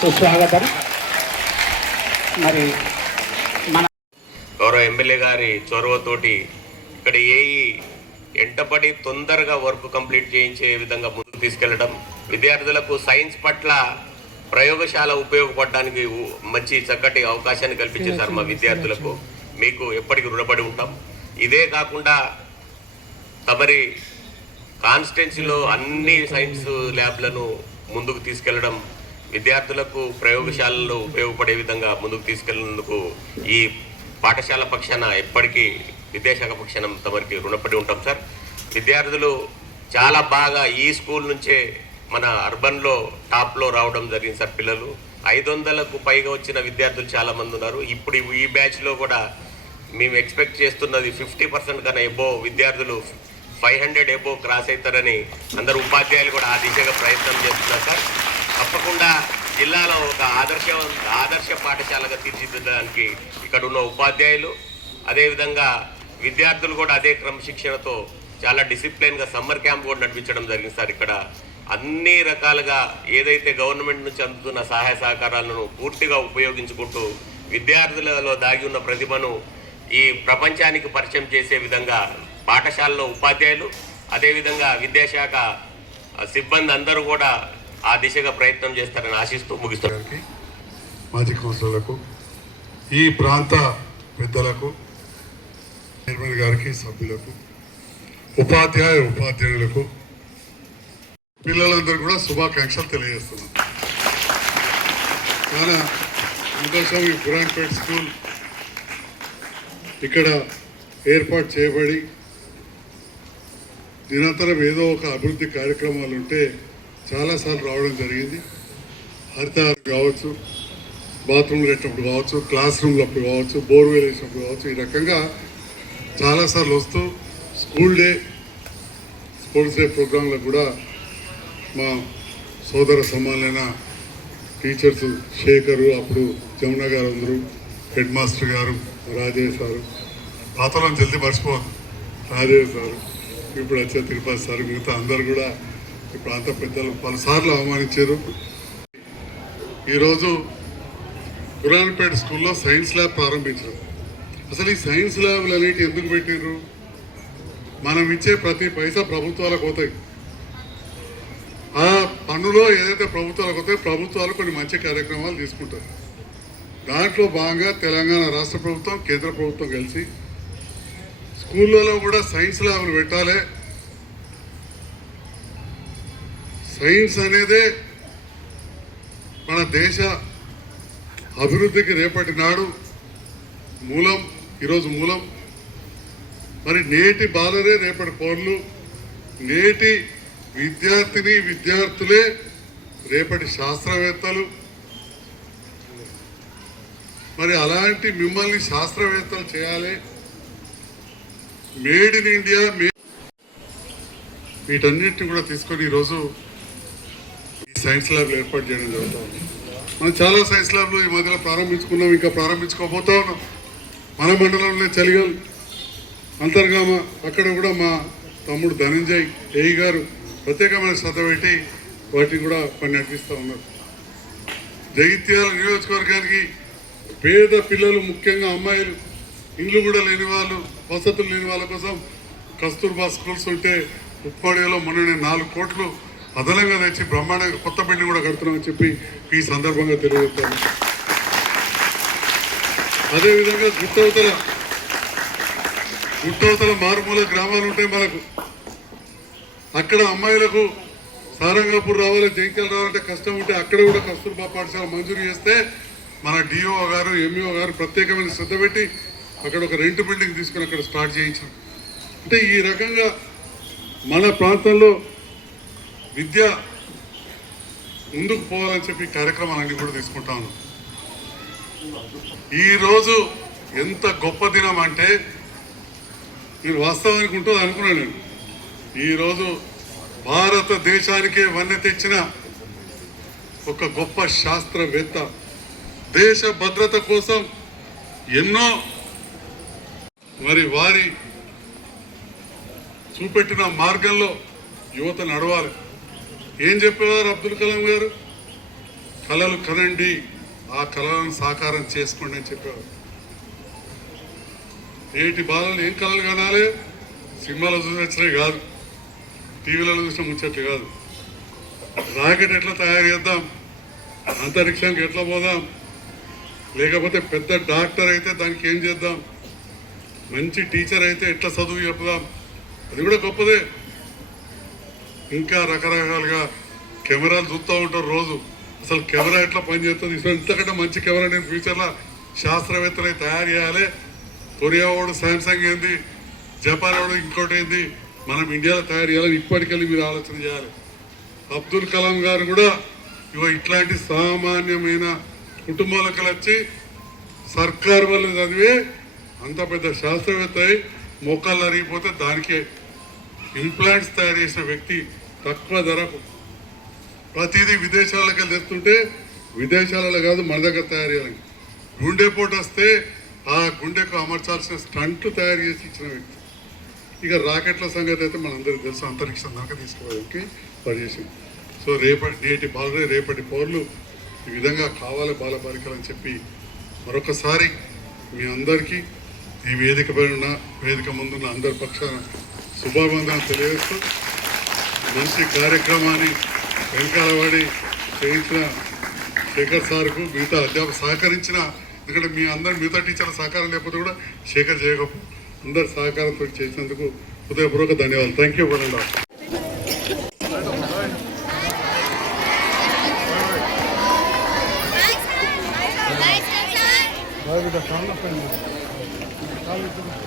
సుస్వాగతం. మరి మన గౌరవ ఎమ్మెల్యే గారి చొరవతోటి ఇక్కడ ఏఈ ఎంటపడి తొందరగా వర్క్ కంప్లీట్ చేయించే విధంగా ముందుకు తీసుకెళ్లడం, విద్యార్థులకు సైన్స్ పట్ల ప్రయోగశాల ఉపయోగపడడానికి మంచి చక్కటి అవకాశాన్ని కల్పించేశారు మా విద్యార్థులకు. మీకు ఎప్పటికీ రుణపడి ఉంటాం. ఇదే కాకుండా తమరి కాన్స్టిట్యున్సీలో అన్ని సైన్స్ ల్యాబ్లను ముందుకు తీసుకెళ్లడం, విద్యార్థులకు ప్రయోగశాలలో ఉపయోగపడే విధంగా ముందుకు తీసుకెళ్లేందుకు ఈ పాఠశాల పక్షాన ఎప్పటికీ విద్యాశాఖ పక్షాన తమరికి రుణపడి ఉంటాం సార్. విద్యార్థులు చాలా బాగా ఈ స్కూల్ నుంచే మన అర్బన్లో టాప్లో రావడం జరిగింది సార్. పిల్లలు 500కు పైగా వచ్చిన విద్యార్థులు చాలామంది ఉన్నారు. ఇప్పుడు ఈ బ్యాచ్లో కూడా మేము ఎక్స్పెక్ట్ చేస్తున్నది 50% కన్నా ఎబో విద్యార్థులు 500 ఎబో క్రాస్ అవుతారని అందరు ఉపాధ్యాయులు కూడా ఆ దిశగా ప్రయత్నం చేస్తున్నారు సార్. తప్పకుండా జిల్లాలో ఒక ఆదర్శ పాఠశాలగా తీర్చిదిద్దడానికి ఇక్కడ ఉన్న ఉపాధ్యాయులు, అదేవిధంగా విద్యార్థులు కూడా అదే క్రమశిక్షణతో చాలా డిసిప్లిన్గా సమ్మర్ క్యాంప్ కూడా నడిపించడం జరిగింది సార్. ఇక్కడ అన్ని రకాలుగా ఏదైతే గవర్నమెంట్ నుంచి అందుతున్న సహాయ సహకారాలను పూర్తిగా ఉపయోగించుకుంటూ విద్యార్థులలో దాగి ఉన్న ప్రతిభను ఈ ప్రపంచానికి పరిచయం చేసే విధంగా పాఠశాలలో ఉపాధ్యాయులు, అదేవిధంగా విద్యాశాఖ సిబ్బంది అందరూ కూడా ఆ దిశగా ప్రయత్నం చేస్తారని ఆశిస్తూ ముగిస్తున్నాను. మాజీ కౌన్సిలర్లకు, ఈ ప్రాంత పెద్దలకు, చైర్మన్ గారికి, సభ్యులకు, ఉపాధ్యాయులకు, పిల్లలందరూ కూడా శుభాకాంక్షలు తెలియజేస్తున్నాం. చాలా సంతోషం. ఈ ఖురాన్పేట్ స్కూల్ ఇక్కడ ఏర్పాటు చేయబడి నిరంతరం ఏదో ఒక అభివృద్ధి కార్యక్రమాలు ఉంటే చాలాసార్లు రావడం జరిగింది. హరితహారం కావచ్చు, బాత్రూమ్లు కట్టినప్పుడు కావచ్చు, క్లాస్ రూమ్లు అప్పుడు కావచ్చు, బోర్వెల్ వేసినప్పుడు కావచ్చు, ఈ రకంగా చాలాసార్లు వస్తూ స్పోర్ట్స్ డే ప్రోగ్రాంలకు కూడా మా సోదర సమానమైన టీచర్స్ శేఖరు, అప్పుడు జమున గారు, అందరూ హెడ్ మాస్టర్ గారు, రాజేష్ సారు, పాతలో జల్దీ మర్చిపోవద్దు, రాజేష్ సారు, ఇప్పుడు వచ్చే తిరుపతి సార్, మిగతా అందరు కూడా ఈ ప్రాంత పెద్దలు పలుసార్లు అవమానించారు. ఈరోజు ఖురాన్పేట స్కూల్లో సైన్స్ ల్యాబ్ ప్రారంభించారు. అసలు ఈ సైన్స్ ల్యాబ్లు అనేవి ఎందుకు పెట్టారు? మనం ఇచ్చే ప్రతి పైసా ప్రభుత్వాలకు పోతాయి. ఆ పన్నులో ఏదైతే ప్రభుత్వాలకు పోతాయి, ప్రభుత్వాలు కొన్ని మంచి కార్యక్రమాలు తీసుకుంటారు. దాంట్లో భాగంగా తెలంగాణ రాష్ట్ర ప్రభుత్వం, కేంద్ర ప్రభుత్వం కలిసి స్కూళ్ళలో కూడా సైన్స్ ల్యాబ్లు పెట్టాలి. సైన్స్ అనేదే మన దేశ అభివృద్ధికి రేపటి నాడు మూలం, ఈరోజు మూలం. మరి నేటి బాలరే రేపటి పౌరులు, నేటి విద్యార్థులే రేపటి శాస్త్రవేత్తలు. మరి అలాంటి మిమ్మల్ని శాస్త్రవేత్తలు చేయాలి. మేడ్ ఇన్ ఇండియా, వీటన్నిటిని కూడా తీసుకొని ఈరోజు సైన్స్ ల్యాబ్లు ఏర్పాటు చేయడం జరుగుతుంది. మనం చాలా సైన్స్ ల్యాబ్లు ఈ మధ్యలో ప్రారంభించుకున్నాం, ఇంకా ప్రారంభించుకోబోతా ఉన్నాం. మన మండలంలో చలిగల్ అంతర్గామ అక్కడ కూడా మా తమ్ముడు ధనంజయ్ ఏఈ గారు ప్రత్యేకమైన శ్రద్ధ పెట్టి వాటిని కూడా పని నడిపిస్తూ ఉన్నారు. జగిత్యాల నియోజకవర్గానికి పేద పిల్లలు, ముఖ్యంగా అమ్మాయిలు, ఇండ్లు కూడా లేని వాళ్ళు, వసతులు లేని వాళ్ళ కోసం కస్తూర్బా స్కూల్స్ ఉంటే ఉప్పాడిలో మొన్ననే 4 కోట్లు అదనంగా తెచ్చి బ్రహ్మాండంగా కొత్త బిల్డింగ్ కూడా కడుతున్నామని చెప్పి ఈ సందర్భంగా తెలియజేస్తాను. అదేవిధంగా గుట్టవతల మారుమూల గ్రామాలు ఉంటాయి మనకు. అక్కడ అమ్మాయిలకు సారంగాపూర్ రావాలి, జైత్యాలు రావాలంటే కష్టం ఉంటే అక్కడ కూడా కస్తూర్బా పాఠశాల మంజూరు చేస్తే మన డిఓ గారు, ఎంఈఓ గారు ప్రత్యేకమైన శ్రద్ధ పెట్టి అక్కడ ఒక రెంట్ బిల్డింగ్ తీసుకుని అక్కడ స్టార్ట్ చేయించాం. అంటే ఈ రకంగా మన ప్రాంతంలో విద్య ముందుకు పోవాలని చెప్పి కార్యక్రమాలన్నీ కూడా తీసుకుంటా ఉన్నాం. ఈరోజు ఎంత గొప్ప దినం అంటే మీరు వాస్తవానికి ఉంటుంది అనుకున్నాను నేను. ఈరోజు భారతదేశానికే వన్నె తెచ్చిన ఒక గొప్ప శాస్త్రవేత్త, దేశ భద్రత కోసం ఎన్నో వారి చూపెట్టిన మార్గంలో యువత నడవాలి. ఏం చెప్పేవారు అబ్దుల్ కలాం గారు? కలలు కనండి, ఆ కళలను సాకారం చేసుకోండి అని చెప్పేవారు. నేటి బాలలు ఏం కళలు కనాలి? సినిమాలో చూసినట్లే కాదు, టీవీలలో చూసిన ముచ్చట్లు కాదు. రాకెట్ ఎట్లా తయారు చేద్దాం, అంతరిక్షానికి ఎట్లా పోదాం, లేకపోతే పెద్ద డాక్టర్ అయితే దానికి ఏం చేద్దాం, మంచి టీచర్ అయితే ఎట్లా చదువు చెప్పుదాం, అది కూడా గొప్పదే. ఇంకా రకరకాలుగా కెమెరాలు చూస్తూ ఉంటారు రోజు. అసలు కెమెరా ఎట్లా పనిచేస్తుంది, ఇంతకంటే మంచి కెమెరా నేను ఫ్యూచర్లో శాస్త్రవేత్తలు తయారు చేయాలి. కొరియా వాడు శాంసంగ్ ఏంది, జపాన్ వాడు ఇంకోటి ఏంది, మనం ఇండియాలో తయారు చేయాలని ఇప్పటికెళ్ళి మీరు ఆలోచన చేయాలి. అబ్దుల్ కలాం గారు కూడా ఇట్లాంటి సామాన్యమైన కుటుంబాలకు వచ్చి సర్కార్ వల్ల చదివే అంత పెద్ద శాస్త్రవేత్త అయి మోకాళ్ళు అరిగిపోతే దానికే ఇంప్లాంట్స్ తయారు చేసిన వ్యక్తి. తక్కువ ధరకు ప్రతిదీ విదేశాలకు వెళ్ళి తెస్తుంటే విదేశాలలో కాదు మన దగ్గర తయారు చేయాలి. గుండెపోటు వస్తే ఆ గుండెకు అమర్చాల్సిన స్టంట్లు తయారు చేసి ఇచ్చిన వ్యక్తి. ఇక రాకెట్ల సంగతి అయితే మనందరికీ తెలుసు, అంతరిక్షం దాకా తీసుకోవడానికి పనిచేసింది. సో నేటి బాలరే రేపటి పౌరులు ఈ విధంగా కావాలి బాలబాలికలు అని చెప్పి మరొకసారి మీ అందరికీ ఈ వేదిక పైన ఉన్న, వేదిక ముందున్న అందరి పక్షాన శుభాభివందనం తెలియజేస్తూ, మంచి కార్యక్రమాన్ని వెనకాలవాడి చేయించిన శేఖర్ సార్కు, మిగతా అధ్యాపకులు సహకరించిన, ఎందుకంటే మీ అందరు మిగతా టీచర్ల సహకారం లేకపోతే కూడా శేఖర్ చేయకపో అందరి సహకారంతో చేసినందుకు హృదయపూర్వక ధన్యవాదాలు. థ్యాంక్ యూ వరండా. Vai,